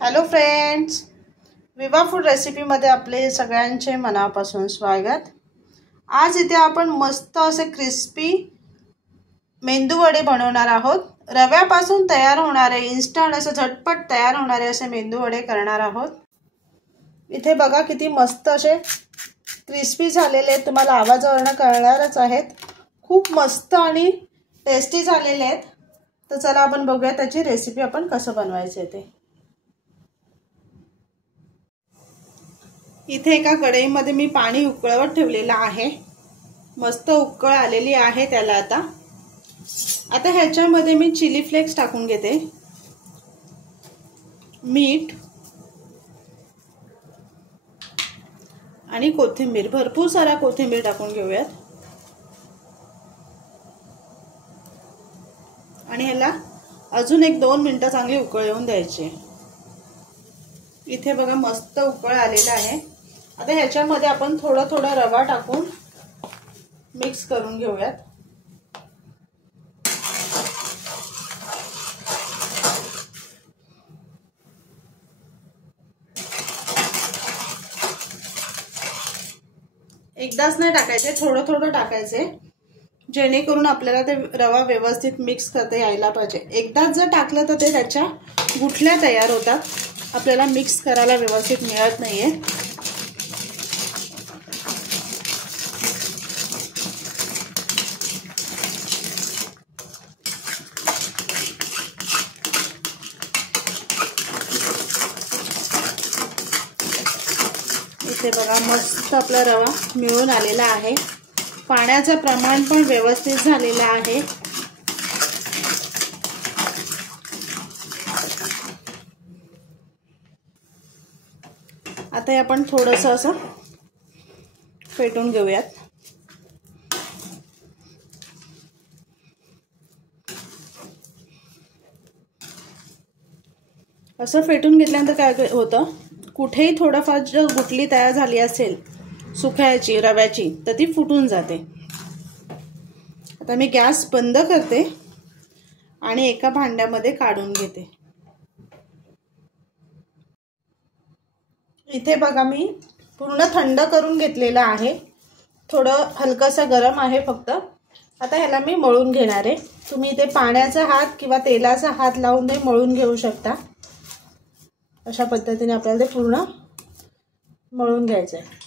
Hello friends, विवा food रेसिपीमध्ये आपले सगळ्यांचे मनापासून स्वागत। आज इथे आपण मस्त असे क्रिस्पी मेंदू वडे बनवणार आहोत। रव्यापासून तयार होणारे इन्स्टंट असे झटपट तयार होणारे असे मेंदू वडे करणार आहोत। इथे बघा किती मस्त असे क्रिस्पी झालेले आहेत, तुम्हाला आवाजावरून कळणारच आहेत। खूप मस्त आणि टेस्टी झालेले आहेत। तर चला आपण बघूया त्याची रेसिपी आपण कसं बनवायचे ते। इथे एका कढईमध्ये मी पाणी उकळवत ठेवलेलं आहे। मस्त उकळ आलेली आहे त्याला। आता ह्याच्यामध्ये मी चिली फ्लेक्स टाकून घेते, मीठ आणि कोथिंबीर, भरपूर सारा कोथिंबीर टाकून घेऊयात। आणि ह्याला अजून 1-2 मिनिटं चांगली उकळ येऊन द्यायची। इथे बघा मस्त उकळ आलेला आहे। आता ह्याच्यामध्ये आपण थोडा रवा टाकून मिक्स करून घेऊयात। एकदाच नाही टाकायचे, थोडं टाकायचे, जेणेकरून आपल्याला ते रवा व्यवस्थित मिक्स करता यायला पाहिजे। एकदाच जर टाकलं तर ते त्याच्या गुठल्या तयार होतात, आपल्याला मिक्स करायला व्यवस्थित मिळत नाहीये। इथे बघा मस्त आपला रवा मिळून आलेला आहे। पाण्याचं प्रमाण पण व्यवस्थित झालेलं आहे। आता आपण थोडंसं असं फेटून घेऊयात। असं फेटून घेतल्यानंतर काय होतं, कुठेही थोडंफार जर गुठली तयार झाली असेल सुक्याची रव्याची तर ती फुटून जाते। आता मी गॅस बंद करते आणि एका भांड्यामध्ये काढून घेते। इथे बघा मी पूर्ण थंड करून घेतलेला आहे, थोडं हलकंसं गरम आहे फक्त। आता ह्याला मी मळून घेणार आहे। तुम्ही इथे पाण्याचा हात किंवा तेलाचा हात लावून ते मळून घेऊ शकता। अशा पद्धतीने आपल्याला ते पूर्ण मळून घ्यायचं आहे।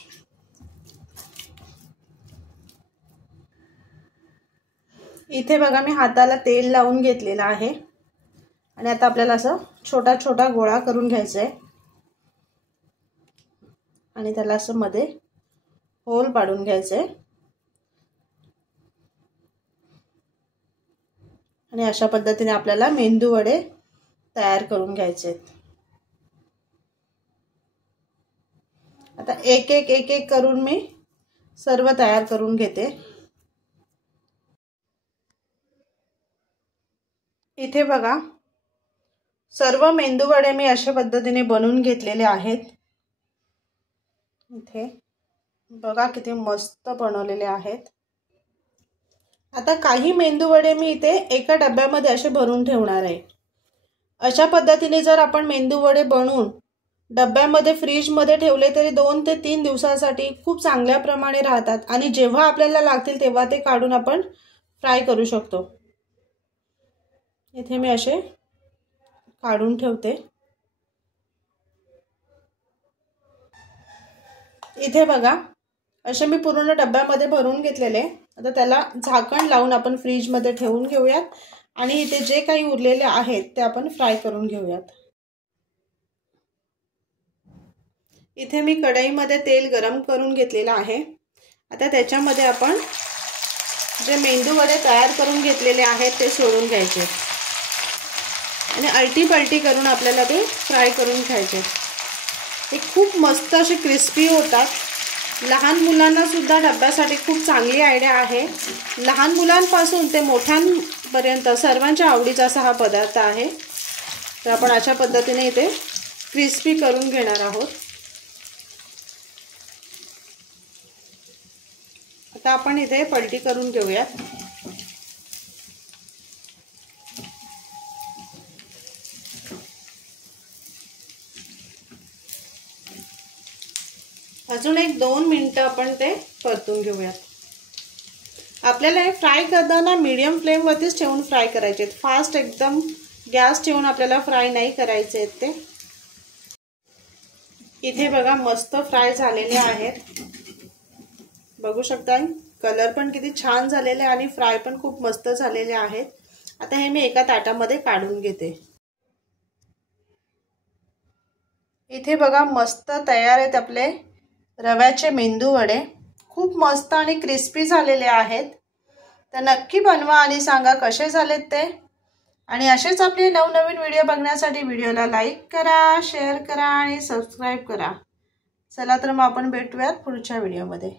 इथे बघा मी हाताला तेल लावून घेतलेलं आहे आणि आता आपल्याला असं छोटा गोळा करून घ्यायचा आहे आणि त्याला असं मध्ये होल पाडून घ्यायचे आणि अशा पद्धतीने आपल्याला मेंदू वडे तयार करून घ्यायचे आहेत। आता एक एक करून मी सर्व तयार करून घेते। इथे बघा सर्व मेंदू वडे मी अशा पद्धतीने बनवून घेतलेले आहेत। इथे बघा किती मस्त बनवलेले आहेत। आता काही मेंदू वडे मी इथे एका डब्यामध्ये असे भरून ठेवणार आहे। अशा पद्धतीने जर आपण मेंदू वडे बनवून डब्यामध्ये फ्रीजमध्ये ठेवले तरी 2 ते 3 दिवसांसाठी खूप चांगल्या प्रमाणे राहतात आणि जेव्हा आपल्याला लागतील तेव्हा ते काढून आपण फ्राय करू शकतो। इथे मी असे काढून ठेवते। इथे बघा असे मी पूर्ण डब्यामध्ये भरून घेतलेले। आता त्याला झाकण लावून आपण फ्रीजमध्ये ठेवून घेऊयात आणि इथे जे काही उरलेले आहेत ते आपण फ्राय करून घेऊयात। इथे मी कढईमध्ये तेल गरम करून घेतलेलं आहे। आता त्याच्यामध्ये आपण जे मेंदू वडे तयार करून घेतलेले आहेत ते सोडून घ्यायचे आणि आलटी पलटी करून आपल्याला ते फ्राय करून घ्यायचे। ते खूप मस्त असे क्रिस्पी होतात। लहान मुलांना सुद्धा डब्यासाठी खूप चांगली आयडिया आहे। लहान मुलांपासून ते मोठ्यांपर्यंत सर्वांच्या आवडीचा असा हा पदार्थ आहे। तर आपण अशा पद्धतीने इथे क्रिस्पी करून घेणार आहोत। आता आपण इथे पलटी करून घेऊयात। अजून एक 2 मिनिटं आपण ते परतून घेऊयात. आपल्याला हे फ्राय करताना मीडियम फ्लेमवरतीच ठेवून फ्राय करायचे आहेत. फास्ट एकदम गॅस ठेवून आपल्याला फ्राय नाही करायचे आहेत ते. इथे बघा मस्त फ्राय झालेले आहेत. बघू शकता कलर पण किती छान झालेले आणि फ्राय पण खूप मस्त झालेले आहेत. आता हे मी एका ताटामध्ये काढून घेते. इथे बघा मस्त तयार आहेत आपले रव्याचे मेंदू वडे. खूप मस्त आणि क्रिस्पी झालेले आहेत. तर नक्की बनवा आणि सांगा कसे झालेत ते. आणि असेच आपले नवनवीन व्हिडिओ बघण्यासाठी व्हिडिओला लाईक करा, शेअर करा आणि सबस्क्राईब करा. चला तर मग आपण भेटूयात पुढच्या व्हिडिओमध्ये.